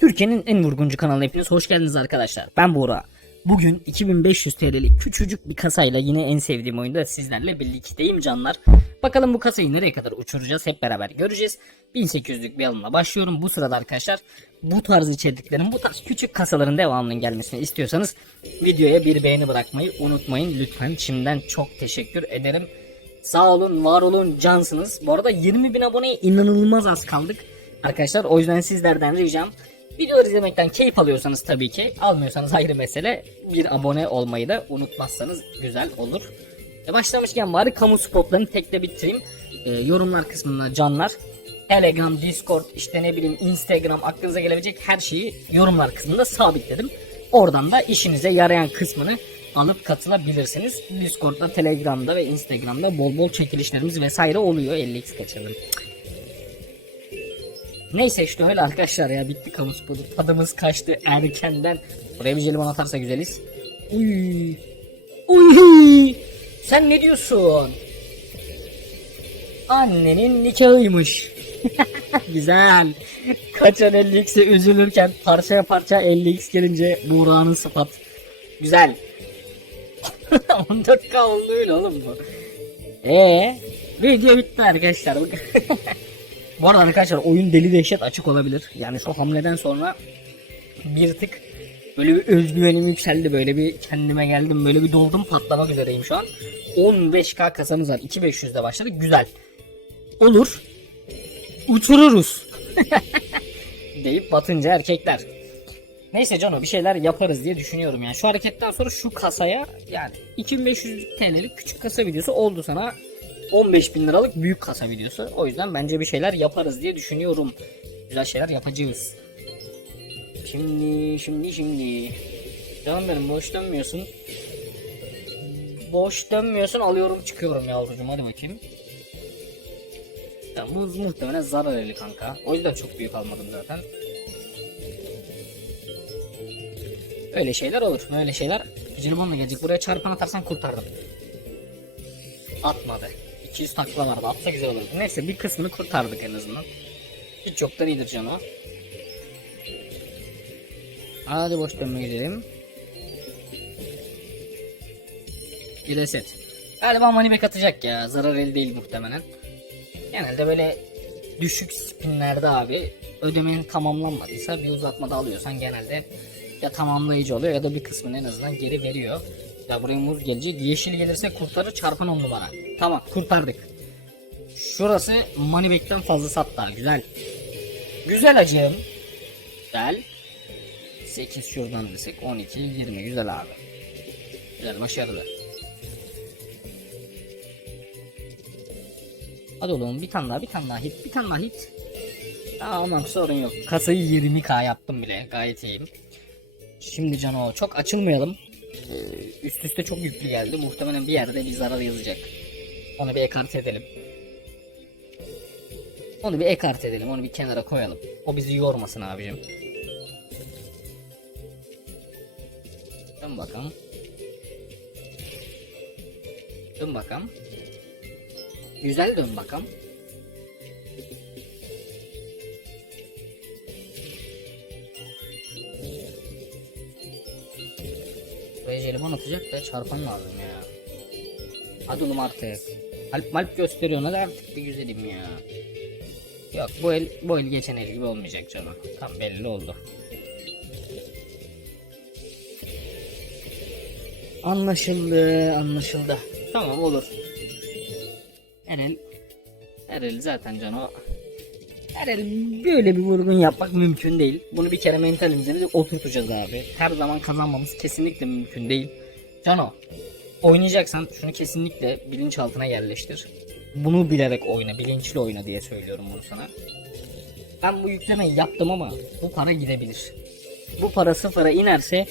Türkiye'nin en vurguncu kanalına hepiniz hoş geldiniz arkadaşlar. Ben Buğra. Bugün 2500 TL'lik küçücük bir kasayla yine en sevdiğim oyunda sizlerle birlikteyim canlar. Bakalım bu kasayı nereye kadar uçuracağız hep beraber göreceğiz. 1800'lük bir alımla başlıyorum. Bu sırada arkadaşlar bu tarz içeriklerin bu tarz küçük kasaların devamının gelmesini istiyorsanız videoya bir beğeni bırakmayı unutmayın lütfen. Şimdiden çok teşekkür ederim. Sağ olun, var olun, cansınız. Bu arada 20 bin aboneye inanılmaz az kaldık. Arkadaşlar o yüzden sizlerden ricam videoları izlemekten keyif alıyorsanız tabii ki almıyorsanız ayrı mesele bir abone olmayı da unutmazsanız güzel olur. E başlamışken bari kamu spotlarını tekte bitireyim. E, yorumlar kısmına canlar. Telegram, Discord, işte ne bileyim Instagram aklınıza gelebilecek her şeyi yorumlar kısmında sabitledim. Oradan da işinize yarayan kısmını alıp katılabilirsiniz. Discord'da, Telegram'da ve Instagram'da bol bol çekilişlerimiz vesaire oluyor. 50x kaçırdım. Neyse işte öyle arkadaşlar ya bitti kamu sporu. Tadımız kaçtı erkenden. Buraya bir jelibon atarsa güzeliz. Uy. Uy. Sen ne diyorsun? Annenin nikahıymış. Güzel. Kaçan 50x'e üzülürken parçaya parça 50x gelince Buğra'nın sıfat. Güzel. 14k oldu öyle oğlum bu. Eee video bitti arkadaşlar. Bu arada arkadaşlar oyun deli dehşet açık olabilir. Yani şu hamleden sonra bir tık böyle bir özgüvenim yükseldi. Böyle bir kendime geldim. Böyle bir doldum patlamak üzereyim şu an. 15k kasamız var. 2500'de başladık. Güzel. Olur. Uçururuz. deyip batınca erkekler. Neyse Cano bir şeyler yaparız diye düşünüyorum yani. Şu hareketten sonra şu kasaya yani 2500 TL'lik küçük kasa videosu oldu sana 15 bin liralık büyük kasa videosu. O yüzden bence bir şeyler yaparız diye düşünüyorum. Güzel şeyler yapacağız. Şimdi şimdi şimdi. Canım benim boş dönmüyorsun. Boş dönmüyorsun alıyorum çıkıyorum yavrucuğum hadi bakayım. Ya bu muhtemelen zarar kanka. O yüzden çok büyük almadım zaten. Öyle şeyler olur. Öyle şeyler. Jelibonla gelecek. Buraya çarpan atarsan kurtardım. Atmadı. 200 takla vardı. Atsa güzel olurdu. Neyse bir kısmını kurtardık en azından. Hiç yoktan iyidir canı. Hadi boş dönme gidelim. Bir reset. Galiba moneyback atacak ya. Zarar el değil muhtemelen. Genelde böyle düşük spinlerde abi ödemenin tamamlanmadıysa bir uzatmada alıyorsan genelde ya tamamlayıcı oluyor ya da bir kısmını en azından geri veriyor. Ya buraya muz gelecek. Yeşil gelirse kurtarır çarpan 10 numara. Tamam kurtardık. Şurası moneyback'ten fazla sattı. Güzel. Güzel acım. Güzel. 8 şuradan desek 12 20 güzel abi. Güzel başarılı. Hadi oğlum bir tane daha bir tane daha hit bir tane daha hit. Tamam sorun yok. Kasayı 20k yaptım bile gayet iyiyim. Şimdi Cano çok açılmayalım. Ee, üst üste çok yüklü geldi. Muhtemelen bir yerde bir zarar yazacak. Onu bir ekart edelim. Onu bir ekart edelim. Onu bir kenara koyalım. O bizi yormasın abicim. Dön bakalım. Dön bakalım. Güzel dön bakalım. Jelibon atacak da çarpan lazım ya. Hadi oğlum artık. Alp malp gösteriyor hadi artık bir güzelim ya. Yok bu el bu el geçen el gibi olmayacak canım. Tam belli oldu. Anlaşıldı, anlaşıldı. Tamam olur. Erel Erel zaten can o Erel böyle bir vurgun yapmak mümkün değil. Bunu bir kere mentalimize oturtacağız abi. Her zaman kazanmamız kesinlikle mümkün değil. Cano oynayacaksan şunu kesinlikle bilinçaltına yerleştir. Bunu bilerek oyna, bilinçli oyna diye söylüyorum bunu sana. Ben bu yüklemeyi yaptım ama bu para gidebilir. Bu para sıfıra inerse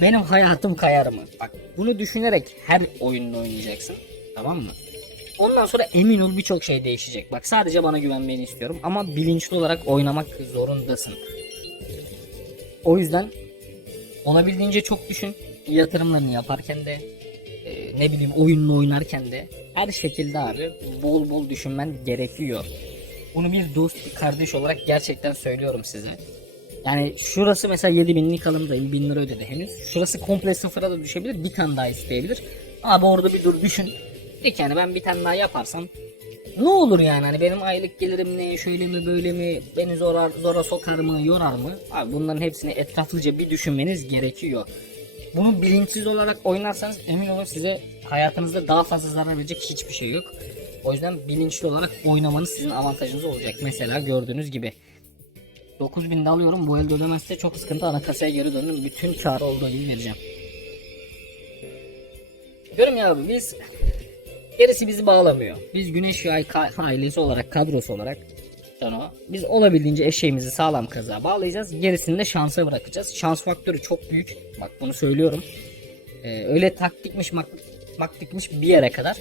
benim hayatım kayar mı? Bak bunu düşünerek her oyunda oynayacaksın. Tamam mı? Ondan sonra emin ol birçok şey değişecek. Bak sadece bana güvenmeni istiyorum ama bilinçli olarak oynamak zorundasın. O yüzden olabildiğince çok düşün. Yatırımlarını yaparken de e, ne bileyim oyununu oynarken de her şekilde abi bol bol düşünmen gerekiyor. Bunu bir dost, bir kardeş olarak gerçekten söylüyorum size. Yani şurası mesela 7000'lik alım değil 1000 lira ödedi henüz. Şurası komple sıfıra da düşebilir. Bir tane daha isteyebilir. Abi orada bir dur düşün. De ki yani ben bir tane daha yaparsam ne olur yani hani benim aylık gelirim ne şöyle mi böyle mi beni zora, zora sokar mı yorar mı? Abi bunların hepsini etraflıca bir düşünmeniz gerekiyor. Bunu bilinçsiz olarak oynarsanız emin olun size hayatınızda daha fazla zarar verecek hiçbir şey yok. O yüzden bilinçli olarak oynamanız sizin avantajınız olacak. Mesela gördüğünüz gibi 9000'de alıyorum bu elde ödemezse çok sıkıntı ana kasaya geri döndüm. Bütün kar olduğu gibi vereceğim. Diyorum ya abi biz gerisi bizi bağlamıyor. Biz Güneş Ay ailesi olarak kadrosu olarak Cano, biz olabildiğince eşeğimizi sağlam kazığa bağlayacağız. Gerisini de şansa bırakacağız. Şans faktörü çok büyük. Bak bunu söylüyorum. Ee, öyle taktikmiş mak maktikmiş bir yere kadar.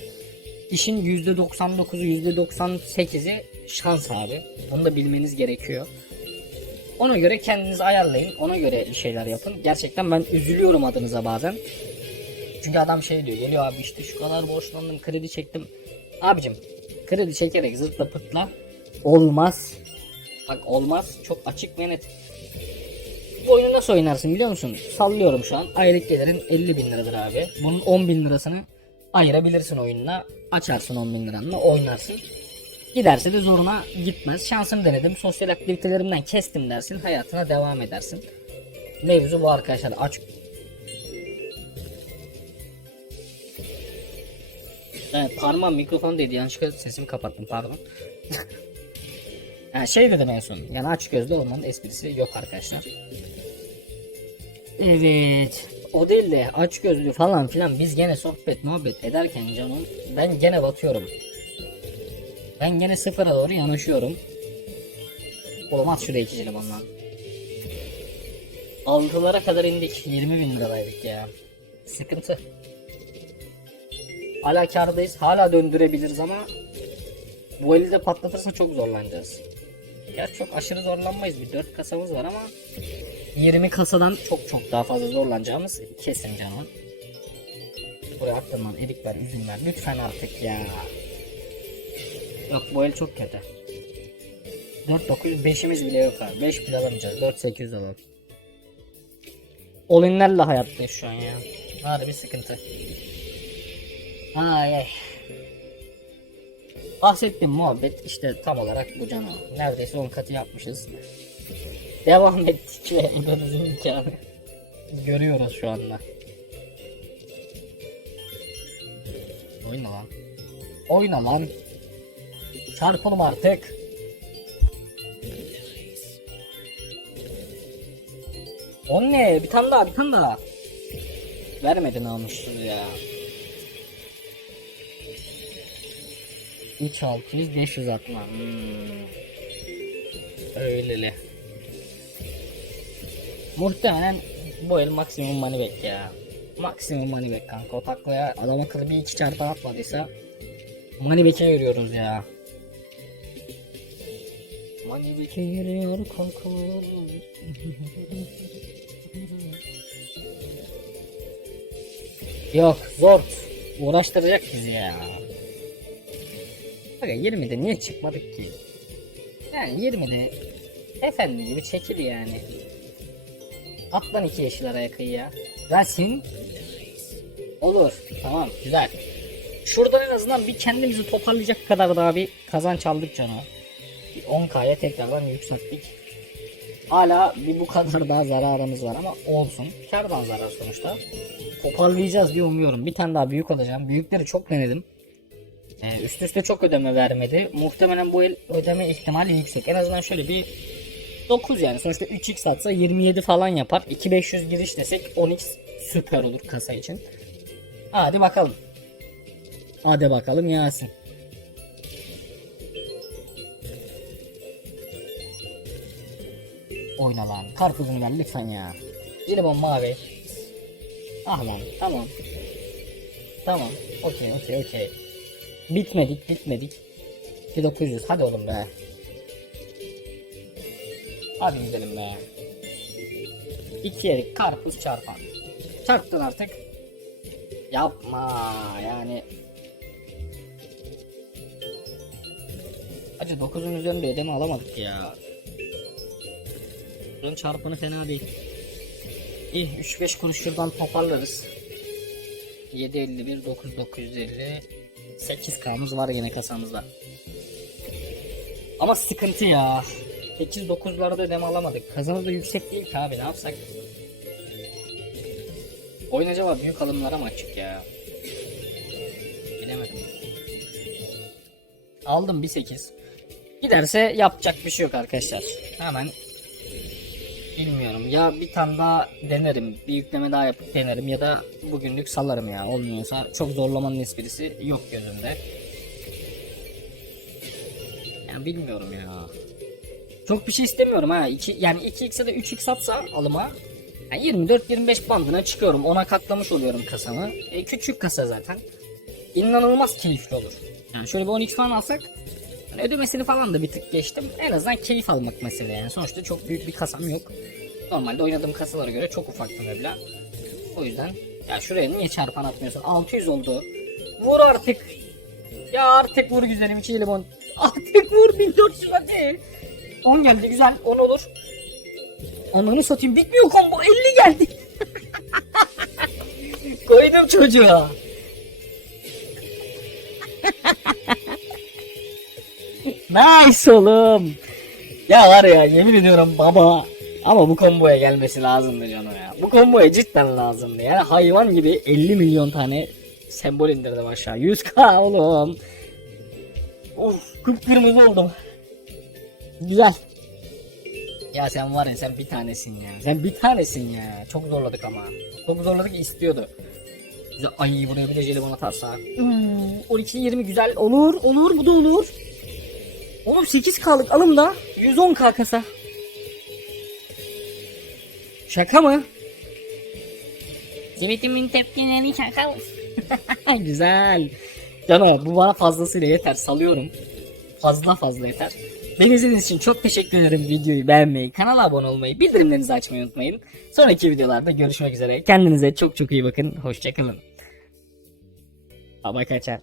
İşin %99'u %98'i şans abi. Bunu da bilmeniz gerekiyor. Ona göre kendinizi ayarlayın. Ona göre şeyler yapın. Gerçekten ben üzülüyorum adınıza bazen. Çünkü adam şey diyor. Geliyor abi işte şu kadar borçlandım kredi çektim. Abicim kredi çekerek zırtla pırtla olmaz. Bak olmaz. Çok açık ve net. Bu oyunu nasıl oynarsın biliyor musun? Sallıyorum şu an. Aylık gelirin 50 bin liradır abi. Bunun 10 bin lirasını ayırabilirsin oyununa. Açarsın 10 bin liranla oynarsın. Giderse de zoruna gitmez. Şansımı denedim. Sosyal aktivitelerimden kestim dersin. Hayatına devam edersin. Mevzu bu arkadaşlar. Aç. Evet, parmağım mikrofon dedi. Yanlışlıkla sesimi kapattım pardon. Ha, şey dedim en son. Yani aç gözlü olmanın esprisi yok arkadaşlar. Evet. O değil de aç gözlü falan filan biz gene sohbet muhabbet ederken canım ben gene batıyorum. Ben gene sıfıra doğru yanaşıyorum. Oğlum at şuraya iki lan. Altılara kadar indik. 20 bin liradaydık ya. Sıkıntı. Hala kardayız. Hala döndürebiliriz ama bu eli de patlatırsa çok zorlanacağız. Gerçi çok aşırı zorlanmayız. Bir 4 kasamız var ama 20 kasadan çok çok daha fazla zorlanacağımız kesin canım. Buraya aklımdan erik ver, üzüm ver. Lütfen artık ya. Yok bu el çok kötü. 4900 5'imiz bile yok abi. 5 bile alamayacağız. 4800 alalım. Olinlerle hayattayız şu an ya. Harbi sıkıntı. Ay ay. Bahsettiğim muhabbet işte tam olarak bu canım. Neredeyse 10 katı yapmışız. Devam ettik ve inanızın imkanı. Görüyoruz şu anda. Oyna lan. Oyna lan. Çarpalım artık. O ne? Bir tane daha, bir tane daha. Vermedi namussuz ya. 3 600 500 atma. Hmm. Öyleli. Muhtemelen bu el maksimum money back ya. Maksimum money back kanka. O taklaya adam akıllı bir iki çarpı atmadıysa money back'e yürüyoruz ya. Money back'e yürüyor kanka. Yok zor. Uğraştıracak bizi ya. Aga 20'de niye çıkmadık ki? Yani 20'de efendi gibi çekil yani. Atlan iki yeşil araya kıyıya. Versin. Olur. Tamam güzel. Şuradan en azından bir kendimizi toparlayacak kadar daha bir kazanç aldık canım. 10k'ya tekrardan yükselttik. Hala bir bu kadar daha zararımız var ama olsun. Kardan zarar sonuçta. Toparlayacağız diye umuyorum. Bir tane daha büyük alacağım. Büyükleri çok denedim. Ee, üst üste çok ödeme vermedi. Muhtemelen bu el ödeme ihtimali yüksek. En azından şöyle bir 9 yani. Sonuçta 3x atsa 27 falan yapar. 2500 giriş desek 10x süper olur kasa için. Hadi bakalım. Hadi bakalım Yasin. Oyna lan. Karpuzunu ver lütfen ya. Jelibon mavi. Ah lan tamam. Tamam. Okey okey okey. Bitmedik bitmedik. 1900 hadi oğlum be. Hadi gidelim be. İki yerik karpuz çarpan. Çarptın artık. Yapma yani. Acı 9'un üzerinde ödeme alamadık ya. Buranın çarpanı fena değil. İyi 3-5 kuruş şuradan toparlarız. 751 9950 8K'mız var yine kasamızda. Ama sıkıntı ya. 8-9'larda ödeme alamadık. Kazanız da yüksek değil ki abi ne yapsak? Oyun acaba büyük alımlara mı açık ya? Bilemedim. Aldım bir 8. Giderse yapacak bir şey yok arkadaşlar. Hemen bilmiyorum ya bir tane daha denerim. Bir yükleme daha yapıp denerim ya da bugünlük salarım ya. Olmuyorsa çok zorlamanın esprisi yok gözümde. Yani bilmiyorum ya. Çok bir şey istemiyorum ha. İki, yani 2x'e de 3x atsa alıma. Yani 24-25 bandına çıkıyorum. Ona katlamış oluyorum kasamı. E, küçük kasa zaten. İnanılmaz keyifli olur. Yani şöyle bir 10x falan alsak yani ödemesini falan da bir tık geçtim. En azından keyif almak mesele yani. Sonuçta çok büyük bir kasam yok. Normalde oynadığım kasalara göre çok ufak bir meblağ. O yüzden ya şuraya niye çarpan atmıyorsun? 600 oldu. Vur artık. Ya artık vur güzelim içi limon. Artık vur 1400 hadi. 10 geldi güzel 10 olur. Ananı satayım bitmiyor combo 50 geldi. Koydum çocuğa. nice oğlum. Ya var ya yemin ediyorum baba. Ama bu komboya gelmesi lazımdı Cano ya. Bu komboya cidden lazımdı. Yani hayvan gibi 50 milyon tane sembol indirdim aşağı. 100k oğlum. Of kıpkırmızı oldum. Güzel. Ya sen var ya sen bir tanesin ya. Sen bir tanesin ya. Çok zorladık ama. Çok zorladık istiyordu. Bize ay buraya bir de jelibon atarsa. Hmm, 12 20 güzel olur. Olur bu da olur. Oğlum 8K'lık alım da 110K kasa. Şaka mı? Simitimin tepkileri şaka mı? Güzel. Cano bu bana fazlasıyla yeter salıyorum. Fazla fazla yeter. Beni izlediğiniz için çok teşekkür ederim. Videoyu beğenmeyi, kanala abone olmayı, bildirimlerinizi açmayı unutmayın. Sonraki videolarda görüşmek üzere. Kendinize çok çok iyi bakın. Hoşçakalın. Baba kaçar.